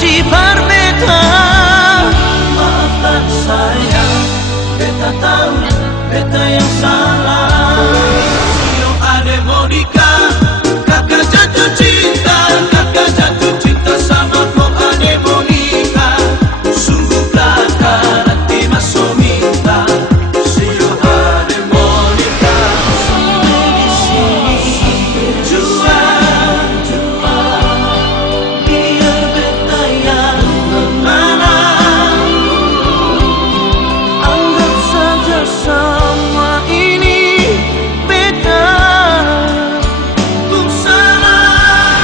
masih berbeda. Maafkan saya, beta tahu beta yang salah. Yo ade Monica, kakak jatuh cinta, kakak jatuh cinta sama kau ade Monica. Sungguh belaka nanti masuk minta. Yo ade Monica, sampai di sini jual biar beta yang menang. Anggap saja semua ini beta pun salah.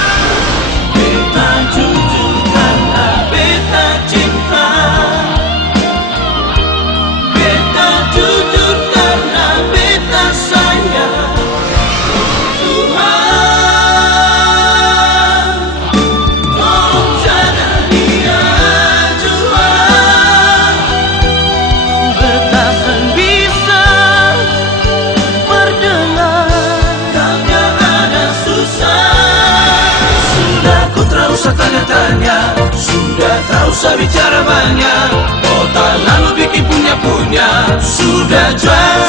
Beta jujur karena beta cinta. Beta jujur karena beta sayang. Tuhan, tolong jangan dia jual. Beta kan bisa berdengar tanda ada susah. Sudah kau tak usah tanya-tanya, sudah tak usah bicara banyak. Kau tak lalu bikin punya-punya. Sudah jual